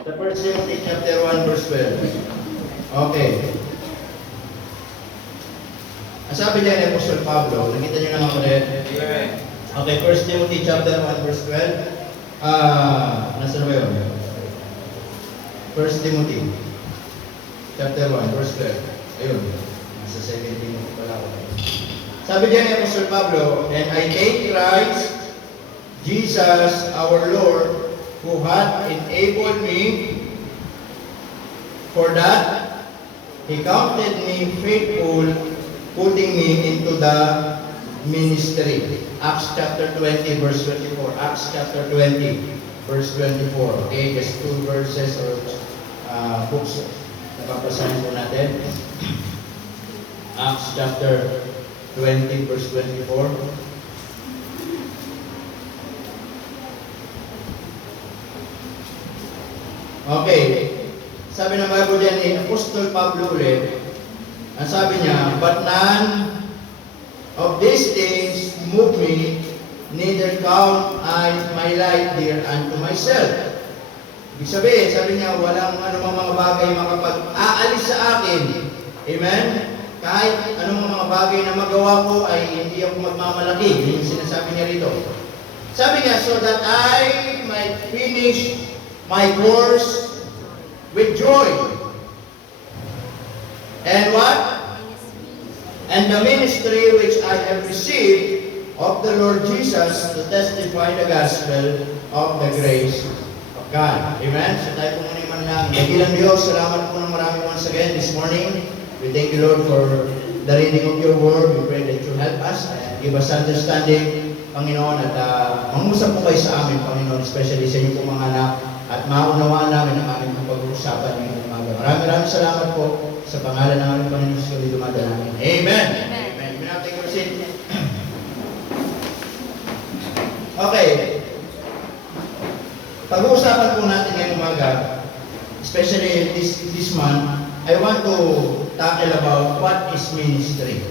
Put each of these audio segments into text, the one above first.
Sa 1 Timothy chapter 1 verse 12. Okay. Ang sabi niya ni Apostol Pablo, nakita niyo naman ulit. Okay, 1 Timothy chapter 1 verse 12. Nasaan ba yun? 1 Timothy chapter 1 verse 12. Ayun. Nasa 17 Timothy pala ako. Sabi niya ni Apostol Pablo, and I thank Christ Jesus our Lord, who hath enabled me, for that He counted me faithful, putting me into the ministry. Acts chapter 20 verse 24. Acts chapter 20 verse 24. Okay, just two verses or books na papasahin po natin. Acts chapter 20 verse 24. Okay. Sabi ng Bible dyan ni Apostol Pablo ulit, ang sabi niya, but none of these things move me, neither count I my life dear unto myself. Ibig sabihin, sabi niya, walang anumang mga bagay makapag-aalis sa akin. Amen? Kahit anumang mga bagay na magawa ko ay hindi ako magmamalaki. Yun yung sinasabi niya rito. Sabi niya, so that I might finish my course with joy. And what? And the ministry which I have received of the Lord Jesus to testify the gospel of the grace of God. Amen? So tayo po muna yung manalangin. Dakilang Diyos, salamat po ng marami once again this morning. We thank you, Lord, for the reading of your word. We pray that you help us and give us understanding, Panginoon, at mangusap po kayo sa amin, Panginoon, especially sa inyo po mga anak, at maunawaan namin ang aming pag-uusapan ngayong umaga. Maraming salamat po sa pangalan ng aming Panginoon sa lumada namin. Amen! Amen! You may now take your seat. Okay. Pag-uusapan po natin ngayong umaga, especially this month, I want to tackle about what is ministry.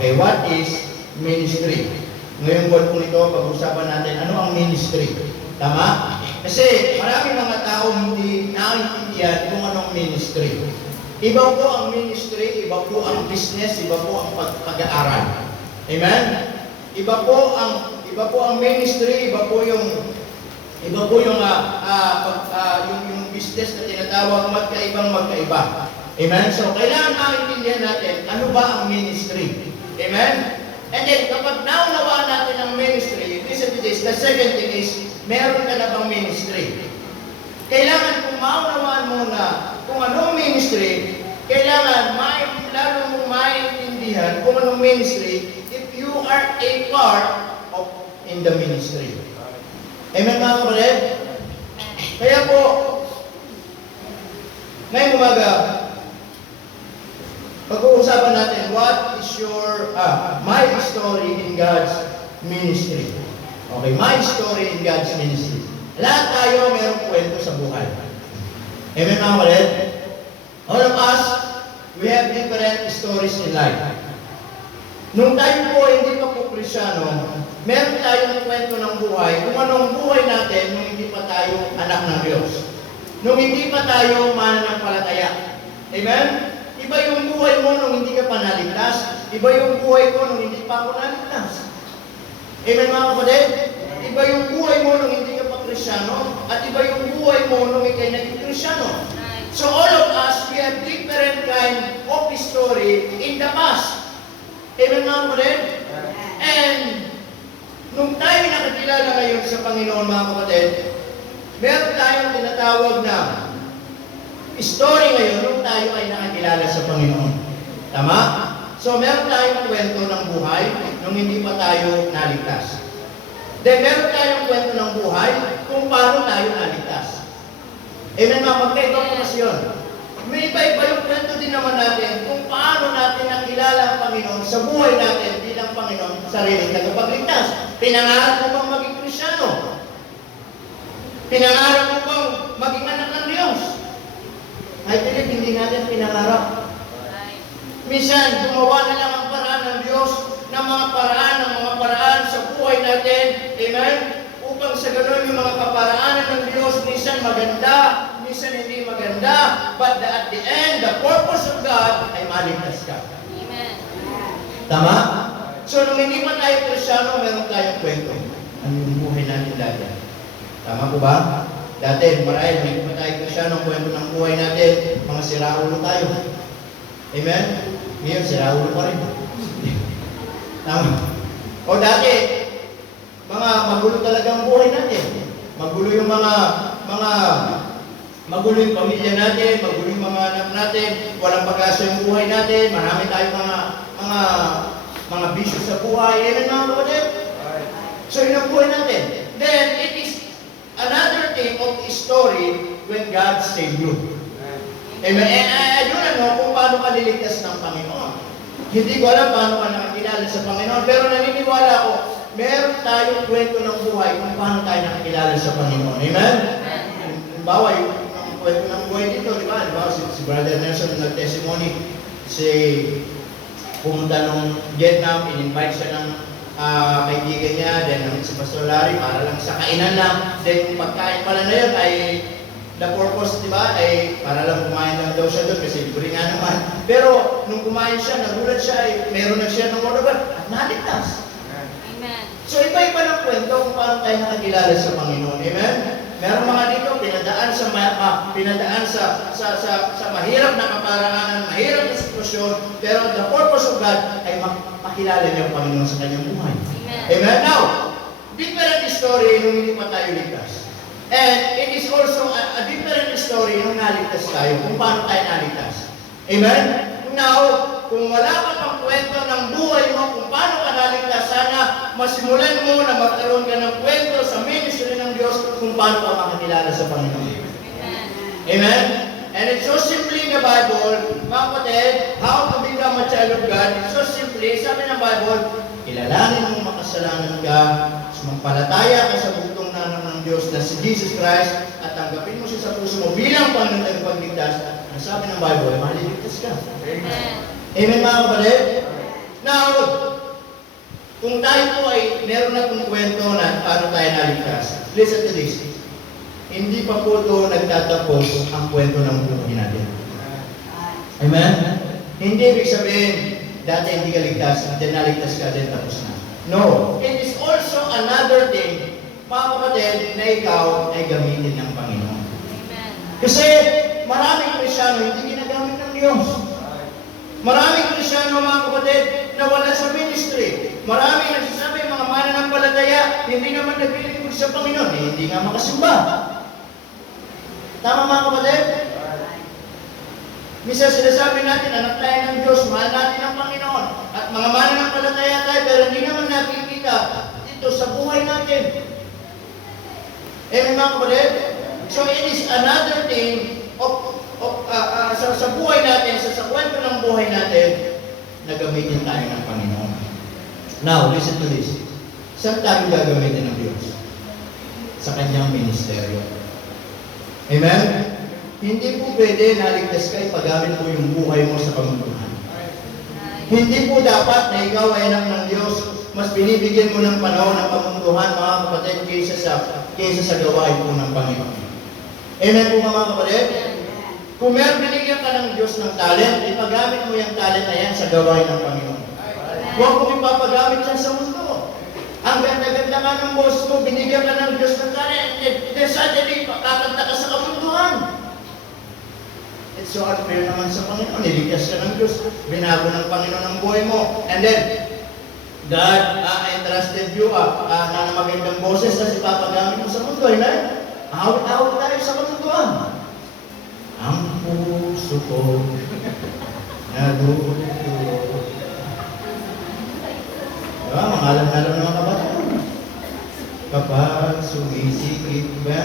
Okay, what is ministry? Ngayong buwan po ito, pag-uusapan natin ano ang ministry. Tama? Kasi marami mga tao hindi naiintindihan kung anong ministry. Iba po ang ministry, iba po ang business, iba po ang pag-aaral. Amen? Iba po ang ministry, iba po yung business na tinatawag magkaiba. Amen? So kailangan maintindihan natin ano ba ang ministry. Amen? And then kapag naunawaan natin ang ministry, listen to this, the second thing is meron ka na bang ministry? Kailangan kung maunawaan mo na kung anong ministry, kailangan lalo mong maintindihan kung anong ministry if you are a part of in the ministry. Amen mga kapatid? Kaya po, ngayong umaga, pag-uusapan natin, what is your, my story in God's ministry. Okay, my story in God's ministry. Lahat tayo mayroong kwento sa buhay. Amen mga kapatid? All of us, we have different stories in life. Nung tayo po hindi pa po Kristyano, meron tayong kwento ng buhay kung anong buhay natin nung hindi pa tayo anak ng Diyos. Nung hindi pa tayo mananampalataya. Amen? Iba yung buhay mo nung hindi ka pa naligtas. Iba yung buhay ko nung hindi pa ako naligtas. Amen mga kapatid? Iba yung buhay mo nung hindi ka pa Kristyano at iba yung buhay mo nung ikay naging Kristyano. So all of us, we have different kind of story in the past. Amen mga kapatid? And nung tayo nakakilala ngayon sa Panginoon mga kapatid, meron tayong tinatawag na story ngayon nung tayo ay nakakilala sa Panginoon. Tama? So meron tayong kwento ng buhay nung hindi pa tayo naligtas. Then meron tayong kwento ng buhay kung paano tayo naligtas. Amen mga magkaiba po kasi yun. May iba-iba yung kwento din naman natin kung paano natin nakilala ang Panginoon sa buhay natin bilang Panginoon sa sariling tagapagligtas. Pinangarap mo bang maging Kristyano? Pinangarap mo bang maging anak ng Diyos? I believe hindi natin pinangarap. Minsan, gumawa na lang ang paraan ng Diyos ng mga paraan sa buhay natin. Amen? Upang sa gano'n yung mga kaparaanan ng Diyos, minsan maganda, minsan hindi maganda, but at the end, the purpose of God ay maligtas ka. Amen. Tama? So, nung hindi pa tayo Kristyano, meron tayong kwento. Ano yung buhay natin dati? Tama po ba? Dati, marahil, hindi pa tayo Kristyano, ang kwento ng buhay natin, mga siraulo tayo. Amen? Ngayon, siraulo pa rin. Tama? O dati, mga magulo talaga ang buhay natin. Magulo yung magulo yung pamilya natin, magulo yung mga anak natin, walang pag-asa yung buhay natin, marami tayong mga bisyo sa buhay. Amen mga kapatid? So yun ang buhay natin. Then, it is another thing of story when God saved you. Amen? And I don't know kung paano ka niligtas ng Panginoon. Hindi ko alam paano ka nakakilala sa Panginoon, pero naniniwala ako, meron tayong kwento ng buhay kung paano tayo nakakilala sa Panginoon. Amen? Halimbawa, yung kwento ng buhay dito, di ba? Halimbawa, si Brother Nelson nag-testimony, pumunta nung Vietnam, in-invite siya ng kaibigan niya, then si Pastor Larry, para lang sa kainan lang. Then yung pagkain pala na yun ay the purpose, di ba, ay para lang kumain lang daw siya doon kasi libre nga naman. Pero nung kumain siya, nagulat siya, ay meron na siya ng order at naligtas. Amen. So iba-iba ng kwento kung paano tayo nakakilala sa Panginoon. Amen? Meron mga dito, pinadaan sa mahirap na kaparaanan, mahirap na sitwasyon, pero the purpose of God ay makilala niya ang Panginoon sa kanyang buhay. Amen. Amen? Now, different story nung hindi pa tayo ligtas. And it is also a different story nung naligtas tayo, kung paano tayo naligtas. Amen? Now, kung wala ka pang kwento ng buhay mo, kung paano ka naligtas, sana masimulan mo na magkaroon ka ng kwento sa ministry ng Diyos kung paano ka makakilala sa Panginoon. Amen. Amen? And it's so simply in the Bible, mga kapatid, how to become a child of God, it's so simply, sabi ng Bible, kilalanin mo makasalanan ka, sumampalataya ka sa bugtong nanan ng Diyos na si Jesus Christ, at tanggapin mo siya sa puso mo bilang Panginoon at pagligtas. Ang sabi ng Bible, maliligtas ka. Amen. Amen mga kapatid? Now, kung tayo po ay meron na kong kwento na paano tayo naligtas, listen to this. Hindi pa po ito nagtatapos ang kwento ng buhay natin. Amen? Hindi ibig sabihin, dati hindi ka ligtas, then naligtas ka, then tapos na. No. It is also another thing, mga kapatid, na ikaw ay gamitin ng Panginoon. Amen. Kasi maraming Kristyano hindi ginagamit ng Diyos. Maraming Kristyano, mga kapatid, na wala sa ministry. Maraming nagsasabi, mga mananampalataya, hindi naman naglilingkod sa Panginoon, hindi nga makasimba. Tama mga kapatid? Misa sinasabi natin, anak tayo ng Diyos, mahal natin ang Panginoon. At mga mananampalataya tayo, pero hindi naman nakikita dito sa buhay natin. Amen mga kapatid? So it is another thing sa buhay natin, sa kwento ng buhay natin, na gamitin tayo ng Panginoon. Now, listen to this. Saan tayo gagamitin ng Diyos? Sa kanyang ministeryo. Amen? Hindi po pwede naligtas ka, ipagamit mo yung buhay mo sa kamunduhan. Hindi po dapat na ikaw ay anak ng Diyos, mas binibigyan mo ng panahon ng kamunduhan, mga kapatid, kaysa sa gawain po ng Panginoon. Amen po mga kapatid? Kung meron binigyan ka ng Diyos ng talent, ipagamit mo yung talent na yan sa gawain ng Panginoon. Huwag mong ipapagamit yan sa mundo. Ang ganda-ganda ka ng boss mo, binigyan ka ng Diyos ng talent, then suddenly, kakanta ka sa kamunduhan. It's so unfair naman sa Panginoon. Niligtas ka ng Diyos, binago ng Panginoon ang buhay mo. And then, God entrusted you na magandang boses na ipapagamit mo sa mundo. Amen? Awit-awit tayo sa kamunduhan. Ang puso ko nagugulo. Diba? Mangalam-alam ng mga kabataan. Kapag sumisikip ba?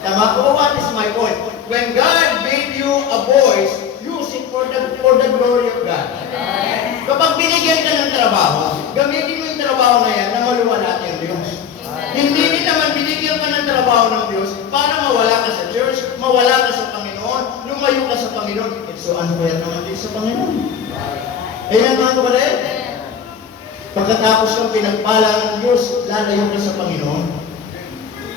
Tama ko, what is my point? When God gave you a voice, use it for the glory of God. Amen. Kapag binigyan ka ng trabaho, gamitin mo yung trabaho na yan na maluwalhati ang Diyos. Hindi din naman binigyan ka ng trabaho ng Diyos para mawala ka sa church, mawala ka sa Panginoon, lumayo ka sa Panginoon. It's so unfair naman din sa Panginoon. Amen mga kapatid? Pagkatapos kang pinagpala ng Diyos, lalayo ka sa Panginoon.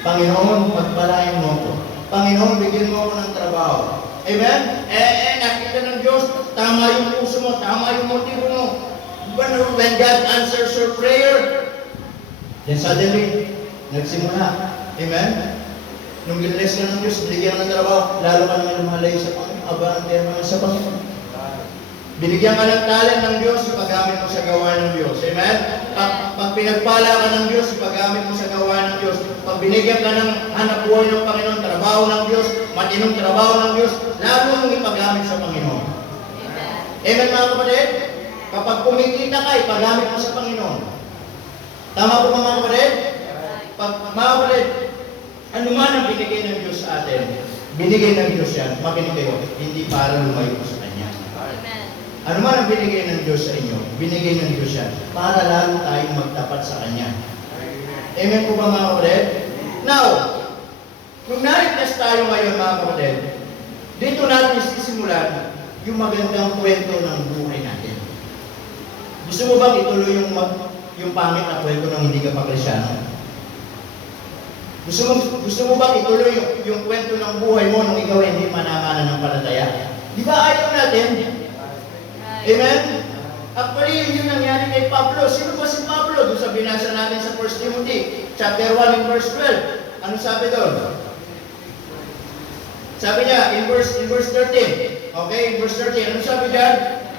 Panginoon, pagpalain mo ko. Panginoon, Panginoon, bigyan mo ako ng trabaho. Amen? Nakita ng Diyos, tama yung puso mo, tama yung motibo mo. When God answers your prayer, then suddenly, nagsimula. Amen? Nung ginless ka ng Diyos, binigyan ka ng trabaho, lalo ka naman lumalayo sa Panginoon, abante naman sa Panginoon. Binigyan ka ng talent ng Diyos, ipagamit mo sa gawa ng Diyos. Amen? Pag pinagpala ka ng Diyos, ipagamit mo sa gawa ng Diyos. Pag binigyan ka ng hanap buhay ng Panginoon, trabaho ng Diyos, matinong trabaho ng Diyos, lalo mong ipagamit sa Panginoon. Amen. Amen mga kapatid? Kapag kumikita ka, ipagamit mo sa Panginoon. Tama po ba mga kapatid? Mga kapatid, ano man ang binigay ng Diyos sa atin, binigay ng Diyos yan, makinig kayo, hindi para lumayo sa Kanya. Amen. Ano man ang binigay ng Diyos sa inyo, binigay ng Diyos yan, para lalo tayong magtapat sa Kanya. Amen po ba mga kapatid? Now, kung naligtas tayo ngayon mga kapatid, dito natin sisimulan yung magandang kwento ng buhay natin. Gusto mo bang ituloy yung pangit na kwento ng hindi ka pa Kristyano? Gusto mo bang ituloy yung kwento ng buhay mo nung ikaw hindi manamana ng palataya? Di ba ayaw natin? Amen? Actually, yun yung nangyari kay Pablo. Sino ba si Pablo? Doon sa binasa natin sa 1 Timothy, chapter 1 and verse 12. Ano sabi doon? Sabi niya, in verse 13. Okay, in verse 13. Ano sabi niya?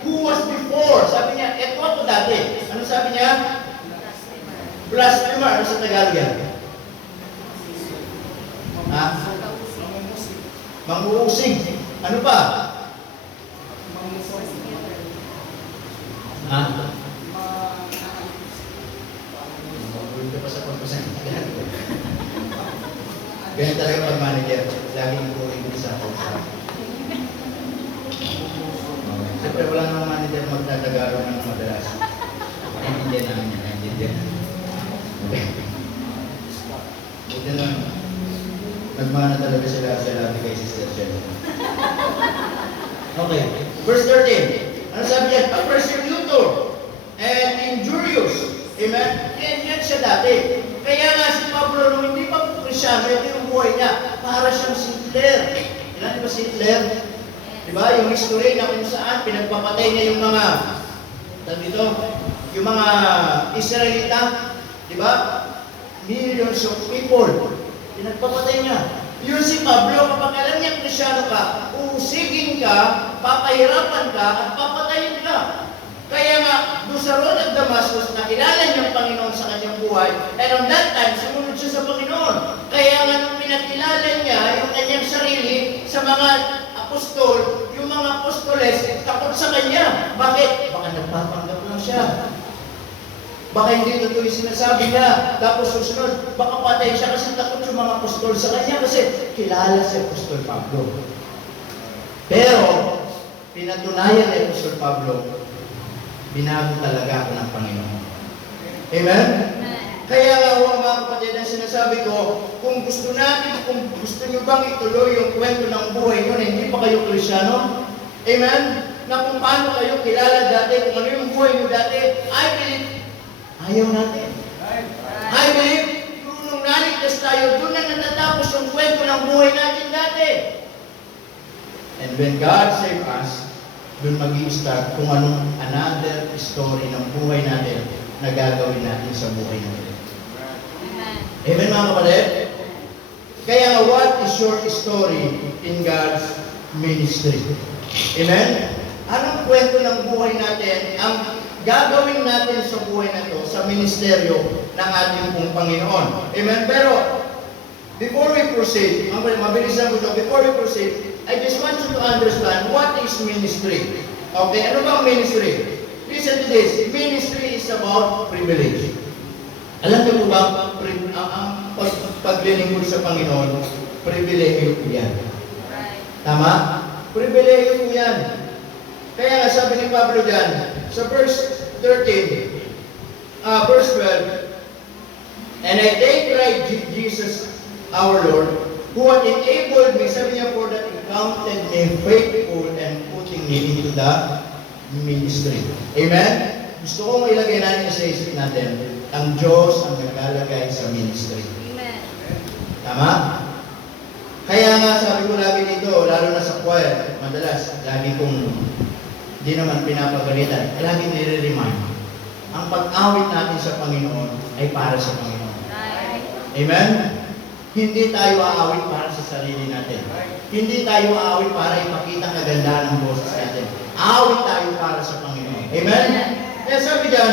Who was before? Sabi niya, eto ako dati. Ano sabi niya? Blasphemer. Ano sa Tagalog yan? Ha? Manguusig. Ano pa? Ha? Magulit ka pa sa pagpasan. Ganyan talaga pag manager. Laging kuring ko sa pagpasan. Siyempre wala namang manager magtatagalog ng madalas. Naintindihan namin yan. Naintindihan. Buti lang. Nagmana talaga sila sa labi kay Sister Jen. Okay. Verse 13. Ano sabi yan? A persecutor and injurious. Amen? Yan siya dati. Kaya nga si Pablo, nung hindi pa Kristyano, ito yung buhay niya. Para siyang si Hitler. Ilan ba si Hitler? Diba? Yung history na kung saan pinagpapatay niya yung mga yung mga Israelita. Diba? Millions of people. Pinagpapatay niya. Yun si Pablo, kapag alam niya Kristyano ka, uusigin ka, papahirapan ka, at papatayin ka. Kaya nga, doon sa road of Damascus, nakilala niya ang Panginoon sa kanyang buhay, and on that time, sumunod siya sa Panginoon. Kaya nga, nung pinakilala niya yung kanyang sarili sa mga apostol, yung mga apostoles, takot sa kanya. Bakit? Baka nagpapanggap lang siya. Baka hindi totoo yung sinasabi niya. Tapos susunod, baka patay siya kasi takot yung mga apostol sa kanya kasi kilala si Apostol Pablo. Pero, pinatunayan ni Apostol Pablo, binago talaga ako ng Panginoon. Amen? Kaya nga mga kapatid, ang sinasabi ko, kung gusto nyo bang ituloy yung kwento ng buhay nyo na hindi pa kayo Kristyano, amen? Na kung paano kayo kilala dati, kung ano yung buhay nyo dati, I believe, ayaw natin. I believe, nung naligtas tayo, doon na natatapos yung kwento ng buhay natin dati. And when God saved us, doon mag-i-start kung anong another story ng buhay natin na gagawin natin sa buhay natin. Amen. Amen mga kapatid? Kaya what is your story in God's ministry? Amen? Anong kwento ng buhay natin ang gagawin natin sa buhay na ito, sa ministeryo ng ating pong Panginoon? Amen? Pero, before we proceed, mabilis lang ko ito, before we proceed, I just want you to understand what is ministry. Okay, ano ba ang ministry? Listen to this. Ministry is about privilege. Alam niyo po ba, ang paglilingkod sa Panginoon, pribilehiyo po yan. Tama? Pribilehiyo po yan. Kaya nga sabi ni Pablo dyan, sa verse 13, verse 12, and I take right Jesus our Lord, who had enabled me, sabi niya, for that he counted me faithful and putting me into the ministry. Amen? Gusto kong ilagay natin sa isip natin, ang Diyos ang naglalagay sa ministry. Amen. Tama? Kaya nga sabi ko lagi dito, lalo na sa choir, madalas, lagi kong di naman pinapagalitan, lagi nire-remind, ang pag-awit natin sa Panginoon ay para sa Panginoon. Right. Amen? Hindi tayo aawit para sa sarili natin. Hindi tayo aawit para ipakita kagandahan ng boses natin. Aawit tayo para sa Panginoon. Amen? Kaya sabi dyan,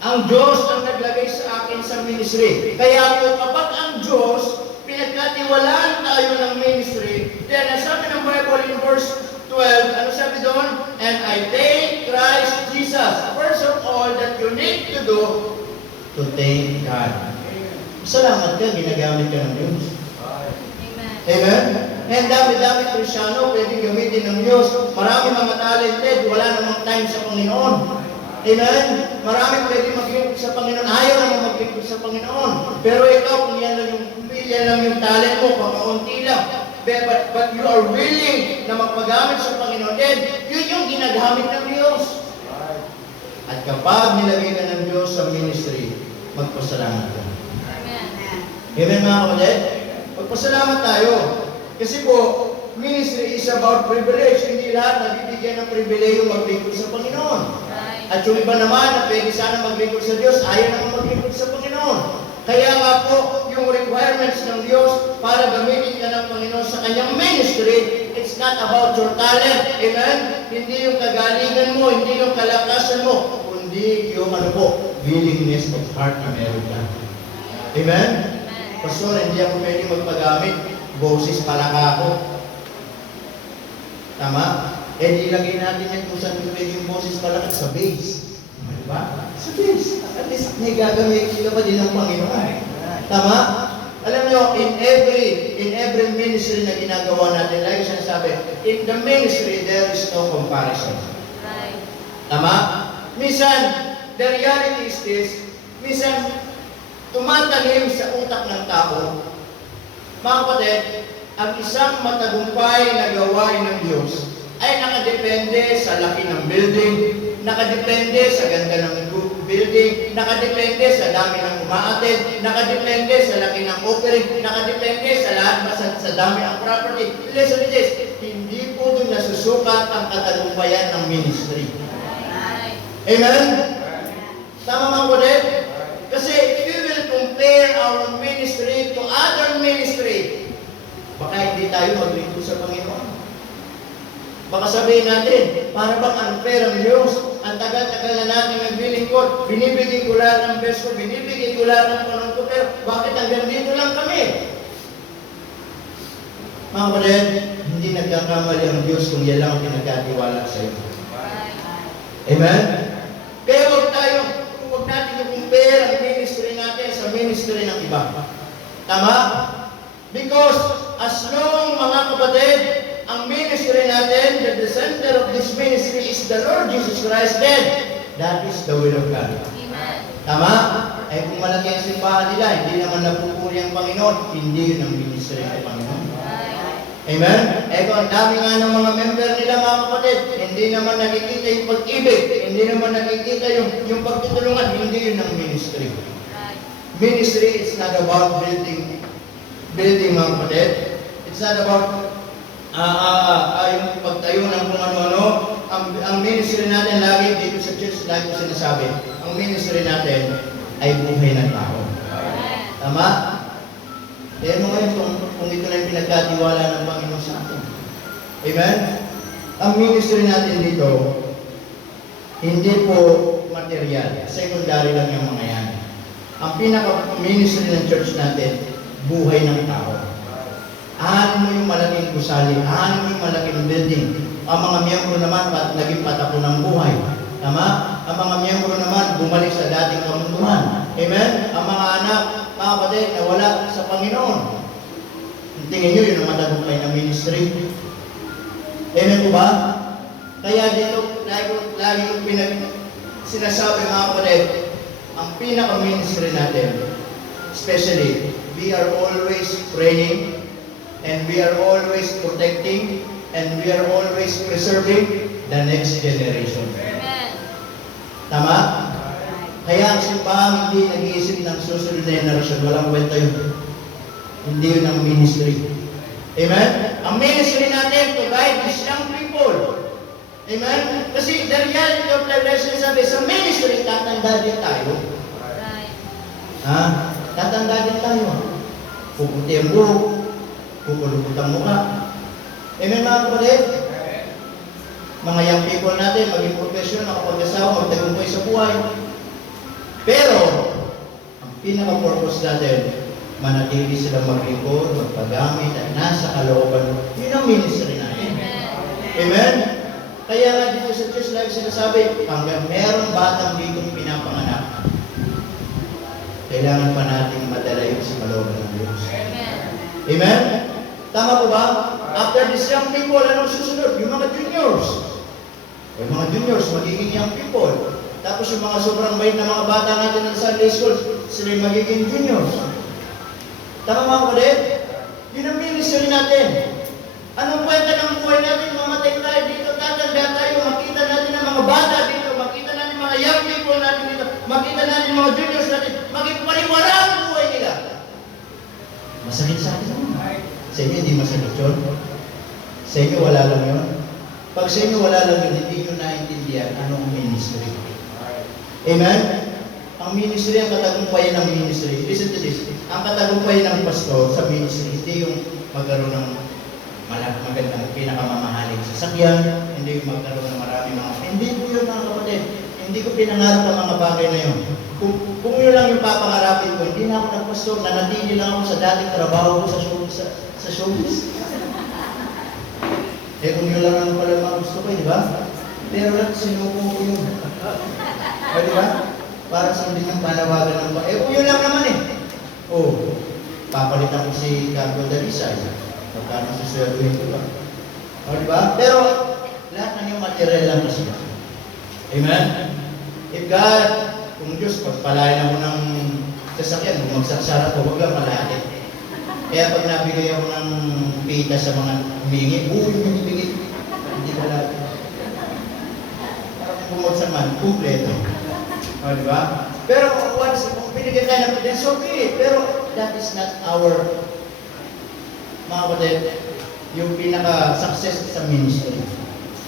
ang Diyos ang naglagay sa akin sa ministry. Kaya po kapag ang Diyos pinagkatiwalaan tayo ng ministry, then ang sabi ng Bible in verse 12, ano sabi doon? And I thank Christ Jesus. First of all, that you need to do to thank God. Salamat ka, ginagamit ka ng Diyos. Amen. Amen? And dami-dami Krisyano, pwedeng gamitin ng Diyos. Marami mga talented, wala namang time sa Panginoon. Amen? Marami pwedeng maglingkod sa Panginoon, ayaw naman maglingkod sa Panginoon. Pero ikaw, kung yan lang yung talent mo, pakaunti lang. But you are willing na magpagamit sa Panginoon, then yun yung ginagamit ng Diyos. At kapag nilagay ka ng Diyos sa ministry, magpasalamat ka. Amen. Amen mga kapatid? Magpasalamat tayo. Kasi po, ministry is about privilege. Hindi lahat nabibigyan ng pribileyo maglingkod sa Panginoon. Right. At yung iba naman na pwede sana maglingkod sa Diyos, ayaw naman maglingkod sa Panginoon. Kaya nga po, yung requirements ng Diyos para gamitin ka ng Panginoon sa kanyang ministry, it's not about your talent. Amen? Hindi yung kagalingan mo, hindi yung kalakasan mo, kundi yung willingness of heart na meron ka. Amen? Pastor, hindi ako pwede magpagamit. Boses palaka ako. Tama? Eh, ilagay natin yan kung saan pwede yung boses palaka sa base. Diba? Sa base. At least may gagamit ka pa din ng Panginoon. Tama? Alam nyo, in every ministry na ginagawa natin, like sinasabi, in the ministry, there is no comparison. Right. Tama? Minsan, the reality is this, minsan, tumatalim sa utak ng tao. Mga kapatid, ang isang matagumpay na gawain ng Diyos ay nakadepende sa laki ng building, nakadepende sa ganda ng building, nakadepende sa dami ng umaattend, nakadepende sa laki ng offering, nakadepende sa lahat sa dami ng property. Listen to this, hindi po doon nasusukat ang katagumpayan ng ministry. Right. Amen? Tama mga kapatid? Kasi if we will compare our ministry to other ministry, baka hindi tayo maglingkod sa Panginoon. Baka sabihin natin, para bang unfair ang Diyos? Ang tagal-tagal na natin naglilingkod, binibigay ko lahat ng best ko, binibigay ko lahat ng panahon ko, pero bakit hanggang dito lang kami? Mga kapatid, hindi nagkakamali ang Diyos kung yan lang ang pinagkatiwala sa iyo. Right. Amen? Kaya huwag natin i-compare ang ministry natin sa ministry ng iba. Tama? Because as long, mga kapatid, ang ministry natin, that the center of this ministry is the Lord Jesus Christ, then that is the will of God. Amen. Tama? Eh kung malaki ang simbahan nila, hindi naman napupuri ang Panginoon, hindi yun ang ministry ng Panginoon. Right. Amen? Eh kung ang dami nga ng mga member nila, mga kapatid, hindi naman nakikita yung pag-ibig, hindi naman nakikita yung pagtutulungan, hindi yun ang ministry. Right. Ministry, it's not about building mga kapatid. It's not about yung pagtayo ng kung ano-ano. Ang ministry natin lagi dito sa church, lagi ko sinasabi, ang ministry natin ay buhay ng tao. Amen. Tama? Eh ano ngayon kung ito na yung pinagkatiwala ng Panginoon sa atin? Amen? Ang ministry natin dito, hindi po material. Secondary lang yung mga yan. Ang pinaka-ministry ng church natin, buhay ng tao. Ahanin mo yung malaking gusali, ahanin mo yung malaking building. Ang mga miyembro naman naging patako ng buhay. Tama? Ang mga miyembro naman bumalik sa dating kamunduhan. Amen? Ang mga anak, mga kapatid, na wala sa Panginoon. Tingin nyo, yun ang matagumpay na ministry. Amen po ba? Kaya dito, lagi yung sinasabi mga kapatid, ang pinaka-ministry natin, especially, we are always praying, and we are always protecting, and we are always preserving the next generation. Amen. Tama? Kaya ang simbahan hindi nag-iisip ng susunod na generation. Walang kwenta yun. Hindi yun ang ministry. Amen? Ang ministry natin to guide these young people. Amen? Kasi the reality of life, sabi, sa ministry, tatanda din tayo. Right. Ha? Tatanda din tayo. Puputi ang buhok, pupulupot ang mukha. Amen mga kapatid? Mga young people natin, maging professional, makapag-asawa, magtagumpay sa buhay. Pero, ang pinaka-purpose natin, manatili silang maglingkod, magpagamit, at nasa kalooban. Yun ang ministry natin. Amen? Kaya nga dito sa church life sinasabi, hanggang merong batang ditong pinapanganak, kailangan pa natin madala yun sa kalooban ng Diyos. Amen? Tama po ba? After these young people, anong susunod? Yung mga juniors. Yung mga juniors, magiging young people. Tapos yung mga sobrang bait na mga bata natin ng Sunday school, sila yung magiging juniors. Tama mga kapatid? Yun ang ministry natin. Anong kwenta ng buhay natin? Mamatay tayo dito, tatanda tayo, makita natin ang mga bata dito, makita natin mga young people natin dito, makita natin mga juniors natin, maging pariwara ang buhay nila. Masakit sa atin. Sa inyo, hindi masakit yun. Sa inyo, wala lang yun. Pag sa inyo, wala lang yun, hindi nyo naintindihan anong ministry. Amen? Ang ministry, ang katagumpayan ng ministry. Listen to this. Ang katagumpayan ng pastor sa ministry, hindi yung magkaroon ng magandang pinakamamahaling sasakyan, hindi yung magkaroon ng maraming mga... Hindi po yun mga kapatid. Hindi ko pinangarap ang mga bagay na yun. Kung yun lang yung papangarapin ko, hindi na ako nagpastor, nanatili lang ako sa dating trabaho ko sa showbiz. Kung yun lang ang pala mga gusto ko, di ba? Pero lang, sinuko ko yun. Di ba? Para sa hindi yung panawagan ng ba. Kung yun lang naman papalitan ko si Carlo Dalisay. Pagkano susuyaduhin ko ba? Di ba? Pero, lahat ng yung material lang kasi. Amen? If God, kung Diyos, pagpalain ako ng sasakyan, kung magsaksara ko, huwag lang malaki. Kaya pag nabigay ako ng pita sa mga humingi, binibigay. Hindi ko lahat. Parang bumagsan man, kumpleto. Di ba? Pero once, kung binigyan tayo ng pita, so okay. Pero that is not our, mga kapatid, yung pinaka-success sa ministry.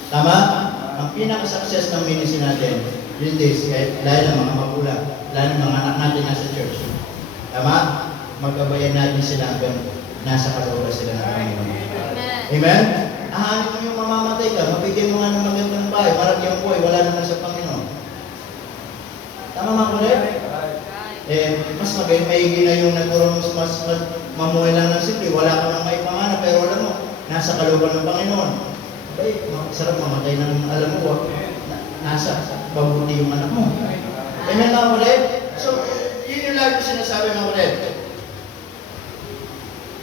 Tama? Ang pinaka-success ng ministry natin, yun this, lalo ng mga magulang, lalo ng mga anak natin nasa church. Tama? Magkabayan natin sila hanggang nasa kalooban sila ng Panginoon. Amen? Ahanin mo yung mamamatay ka, mabigyan mo nga ng magandang bahay, parang yung buhay, wala naman sa Panginoon. Tama mga kulit? Mas maigi na yung nagkaroon mas mamuhay lang ng simple, wala ka nang may pangana, pero alam mo, nasa kalooban ng Panginoon. Abay, sarap mamatay ng alam mo, nasa mabuti yung anak mo. Amen mga kulit? So, yun yung lagi sinasabi mga kulit.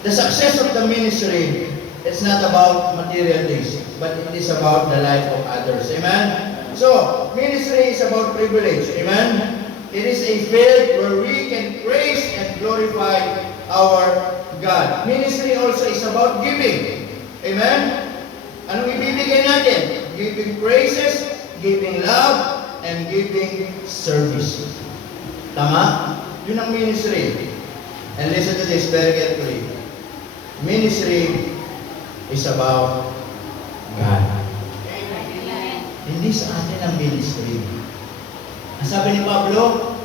The success of the ministry, it's not about material things, but it is about the life of others. Amen? So, ministry is about privilege. Amen? It is a field where we can praise and glorify our God. Ministry also is about giving. Amen? Anong ibibigay natin? Giving praises, giving love, and giving service. Tama? Yun ang ministry. And listen to this very carefully. Ministry is about God. Hindi sa atin ang ministry. Ang sabi ni Pablo,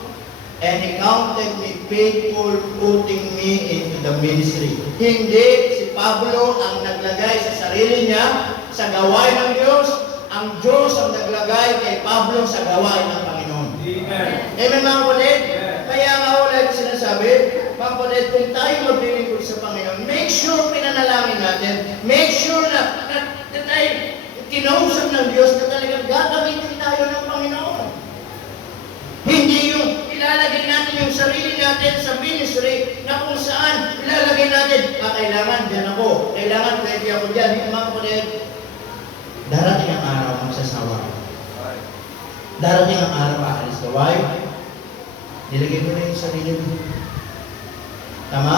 and he counted me faithful, putting me into the ministry. Hindi si Pablo ang naglagay sa sarili niya sa gawain ng Diyos. Ang Diyos ang naglagay kay Pablo sa gawain ng Panginoon. Amen. Amen mga kapatid? Kaya nga ulit sinasabi, mga kapatid, kung tayo maglilingkod sa Panginoon, make sure pinanalangin natin, make sure na tayo kinausap ng Diyos na talagang gagamitin tayo ng Panginoon. Hindi yung ilalagay natin yung sarili natin sa ministry na kung saan ilalagay natin, kailangan dyan ako, kailangan pwede ako dyan. Mga kapatid, darating ang araw magsasawa. Darating ang araw aalis ka. Why? Nilagay mo na yung sarili mo. Tama?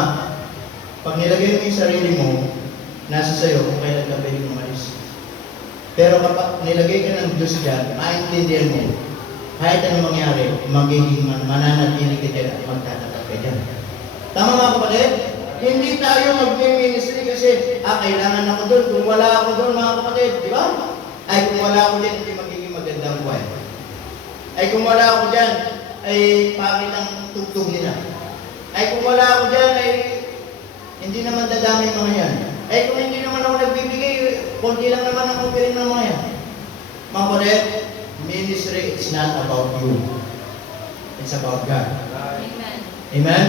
Pag nilagay mo yung sarili mo, nasa sayo kung kailan ka pwede umalis. Pero kapag nilagay ka ng Diyos dyan, maintindihan mo, kahit anong mangyari, magiging mananatili ka dyan at magtatatag ka dyan. Tama mga kapatid? Hindi tayo mag-ministry kasi, kailangan ako doon. Kung wala ako doon, mga kapatid, di ba? Ay, kung wala ako dyan, hindi magiging magandang buhay. Ay, kung wala ako dyan, ay pangit ang tugtog nila. Ay, kung wala ako dyan, ay hindi naman dadami mga yan. Ay, kung hindi naman ako nagbibigay, konti lang naman ang offering ng mga yan. Mga kapatid, ministry, it's not about you. It's about God. Amen. Amen?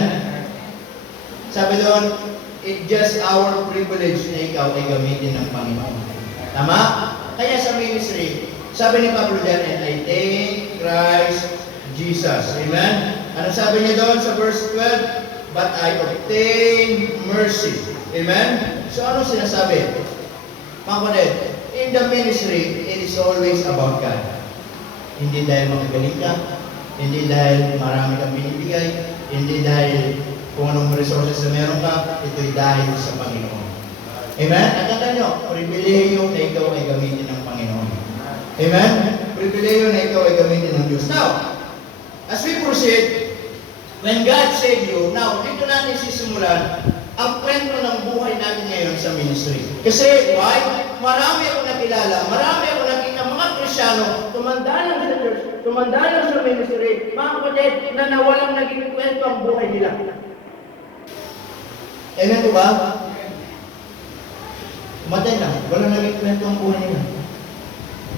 Sabi doon, it's just our privilege na ikaw ay gamitin ng Panginoon. Tama? Kaya sa ministry, sabi ni Pablo dyan, and I thank Christ Jesus. Amen? Ano sabi niya doon sa verse 12? But I obtain mercy. Amen? So ano sinasabi? Mga kapatid, in the ministry, it is always about God. Hindi dahil magagaling ka, hindi dahil marami kang binibigay, hindi dahil kung anong resources na meron ka, ito'y dahil sa Panginoon. Amen? At tanda nyo, pribileyo na ikaw ay gamitin ng Panginoon. Amen? Pribileyo na ikaw ay gamitin ng Diyos. Now, as we proceed, when God saved you, now, dito natin sisimulan ang kwento ng buhay natin ngayon sa ministry. Kasi, why? Marami akong nakilala, marami akong nakita mga Krisyano, tumanda lang sa church, tumanda lang sa ministry, mga kapatid, na nawalang naging kwento ang buhay nila. Amen po ba? Umatay lang, walang naging kwento ang buhay nila.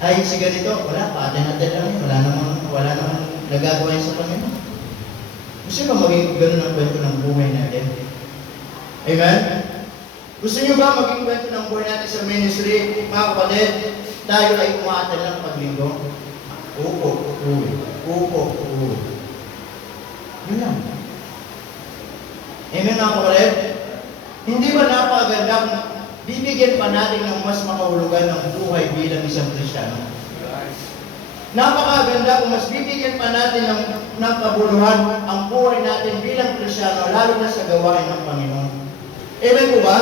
Ay, si ganito, wala, paatay-atay lang, wala namang nagagawa yun sa Panginoon. Gusto ba maging ganun ang kwento ng buhay natin? Amen? Gusto nyo ba maging kwento ng buhay natin sa ministry? Mga kapatid, tayo ay umaatay lang paglinggo. Upo, uwi. Upo, uwi. Yun lang. Amen, mga kapatid? Hindi ba napakaganda kung bibigyan pa natin ng mas makahulugan ng buhay bilang isang Kristiyano? Napakaganda kung mas bibigyan pa natin ng kabuluhan ang buhay natin bilang Kristiyano, lalo na sa gawain ng Panginoon. Amen po ba?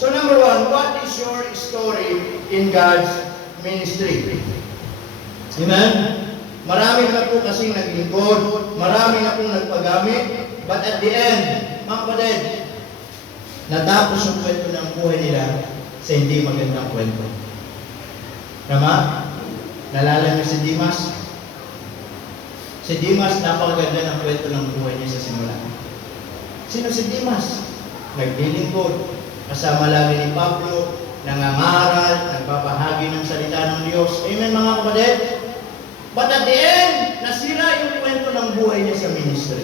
So number one, what is your story in God's ministry? Amen? Marami na po kasing naglingkod, marami na pong nagpagamit, but at the end, mga kapatid, natapos yung kwento ng buhay nila sa hindi magandang kwento. Tama? Nalala niyo si Dimas? Si Dimas, napakaganda ng kwento ng buhay niya sa simula. Sino si Dimas? Naglilingkod, kasama lagi ni Pablo, nangangaral, nagbabahagi ng salita ng Diyos. Amen, mga kapatid? But at the end, nasira yung kwento ng buhay niya sa ministry.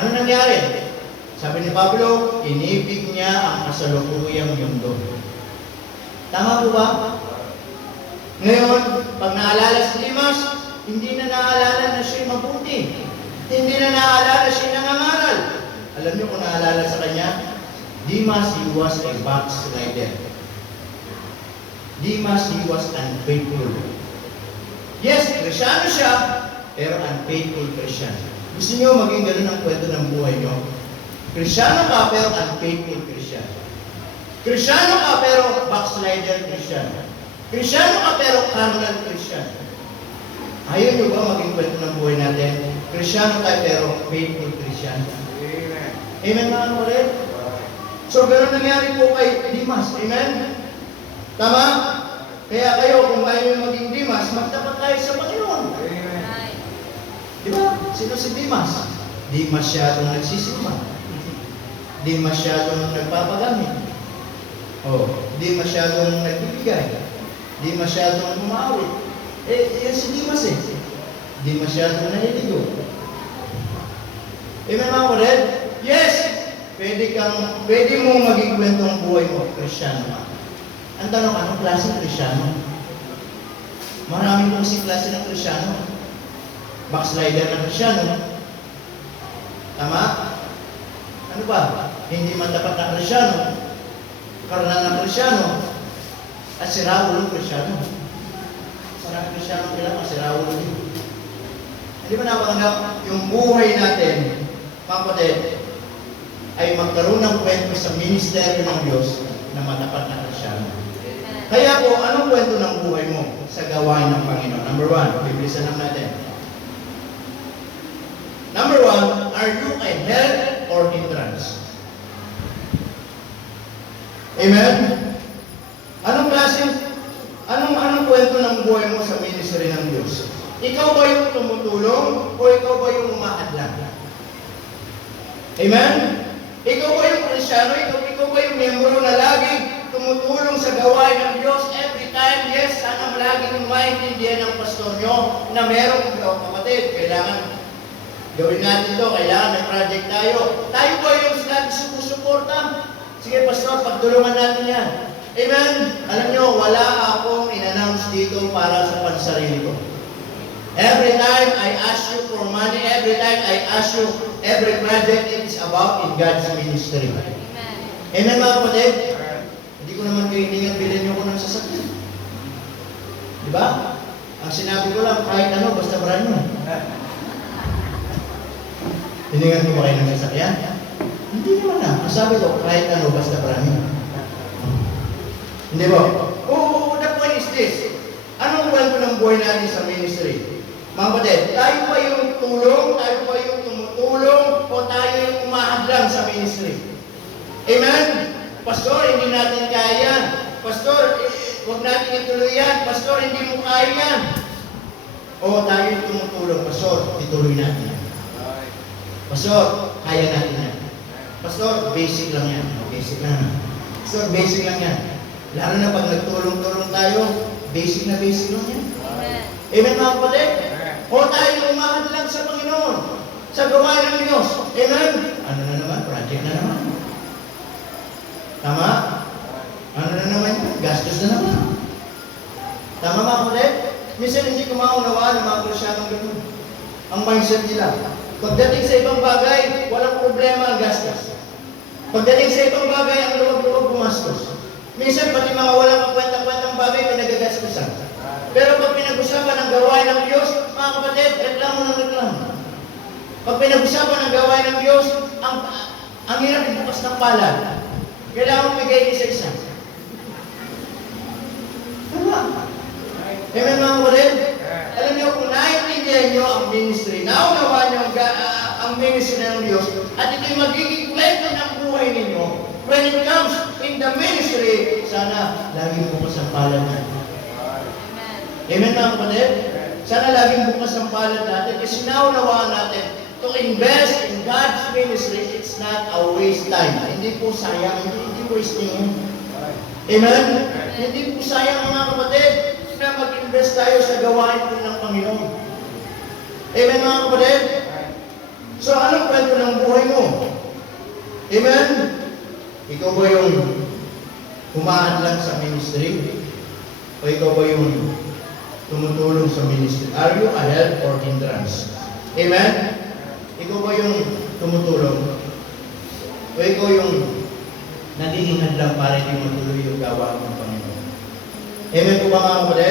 Ano nangyari? Sabi ni Pablo, inibig niya ang kasalukuyang mundo. Tama po ba? Ngayon, pag naalala si Dimas, hindi na naalala na siya'y mabuti. Hindi na naalala siya'y nangangaral. Alam niyo kung naalala sa kanya? Dimas, he was a backslider. Dimas, he was unfaithful. Yes, Krisyano siya, pero unfaithful Christian. Gusto niyo maging ganun ang kwento ng buhay niyo? Krisyano ka, pero unfaithful Christian. Krisyano ka, pero backslider Christian. Krisyano ka, pero carnal Christian. Ayaw niyo ba maging kwento ng buhay natin? Krisyano ka, pero faithful Christian. Amen. Amen, mga kapatid? So, ganun nangyari po kay Dimas. Amen? Tama? Kaya kayo, kung ayaw maging Dimas, magtapat tayo sa Panginoon. Amen. Di ba? Sino si Dimas? Di masyadong nagsisimba. Di masyadong nagpapagamit. Di masyadong nagbibigay. Di masyadong umawit. Yan si Dimas eh. Di masyadong naliligo. Amen, mga kapatid? Yes! Pwede mo maging kwento ang buhay mo, Krisyano ka. Ang tanong, anong klase ng Krisyano? Maraming po si klase ng Krisyano. Backslider ng Krisyano. Tama? Ano ba? Hindi matapat na Krisyano, karnal na Krisyano, at siraulo Krisyano. Sarang Krisyano kailangan, siraulo din. Hindi ba napanggap yung buhay natin, mga kapatid, ay magkaroon ng kwento sa ministeryo ng Diyos na matapat na Krisyano. Kaya po, anong kwento ng buhay mo sa gawain ng Panginoon? Number one, bibilisan lang natin. Number one, are you a help or hindrance? Amen? Anong klase, anong kwento ng buhay mo sa ministry ng Diyos? Ikaw ba yung tumutulong o ikaw ba yung umahadlang? Amen? Ikaw ba yung Kristyano? Ikaw ba yung miyembro na laging tumutulong sa gawain ng Diyos every time? Yes, sana laging maintindihan ng pastor nyo na merong kapatid, kailangan gawin natin ito, kailangan may project tayo. Tayo ba yung lagi sumusuporta? Sige, pastor, pagtulungan natin yan. Amen? Alam nyo, wala akong in-announce dito para sa pansarili ko. Every time I ask you for money, every time I ask you, every project, it is about in God's ministry. Amen. Amen mga kapatid? Hindi ko naman kayo hiningan, bilhin nyo ko ng sasakyan. Di ba? Ang sinabi ko lang, kahit ano, basta brand nyo. Hiningan ko ba kayo ng sasakyan? Hindi naman na. Ang sabi ko, kahit ano, basta brand nyo. Hindi ba? Oh, the point is this. Anong kwento ng buhay natin sa ministry? Mga kapatid, tayo ba yung tulong, tayo ba yung tumutulong, o tayo yung umahadlang sa ministry? Amen? Pastor, hindi natin kaya yan. Pastor, huwag natin ituloy yan. Pastor, hindi mo kaya yan. O tayo yung tumutulong. Pastor, ituloy natin yan. Pastor, kaya natin yan. Pastor, basic lang yan. Basic lang. Pastor, basic lang yan. Lalo na pag nagtulong-tulong tayo, basic na basic lang yan. Amen. Amen mga kapatid? O tayo umahadlang sa Panginoon, sa gawain ng Diyos. Amen? Ano na naman? Project na naman. Tama? Ano na naman yun? Gastos na naman. Tama mga kapatid? Minsan hindi ko maunawaan ng mga Krisyanong gano'n. Ang mindset nila. Pagdating sa ibang bagay, walang problema ang gastos. Pagdating sa ibang bagay, ang luwag-luwag gumastos. Minsan pati mga walang kakwenta-kwentang bagay, pinagagastusan. Pero pag pinag-usapan ng gawain ng Diyos, mga kapatid, reklamo ng reklamo. Pag pinag-usapan ng gawain ng Diyos, ang hirap ibukas ng palad. Kailangan bigay isa-isa. Tama. Amen mga kapatid? Alam niyo, kung naiintindihan niyo ang ministry, naunawaan niyo ang ministry ng Diyos, at ito'y magiging kwento ng buhay ninyo, when it comes in the ministry, sana laging bukas ang palad natin. Amen mga kapatid? Sana laging bukas ang palad natin kasi naunawaan natin to invest in God's ministry, it's not a waste time. Hindi po sayang, hindi wasting yun. Amen? Hindi po sayang mga kapatid na mag-invest tayo sa gawain po ng Panginoon. Amen mga kapatid? So anong kwento ng buhay mo? Amen? Ikaw ba yung humahadlang sa ministry? O ikaw ba yung tumutulong sa ministry? Are you a help or hindrance? Amen? Ikaw ba yung tumutulong? O ikaw yung nagiging hadlang para hindi matuloy yung gawa ng Panginoon? Amen po ba mga kapatid?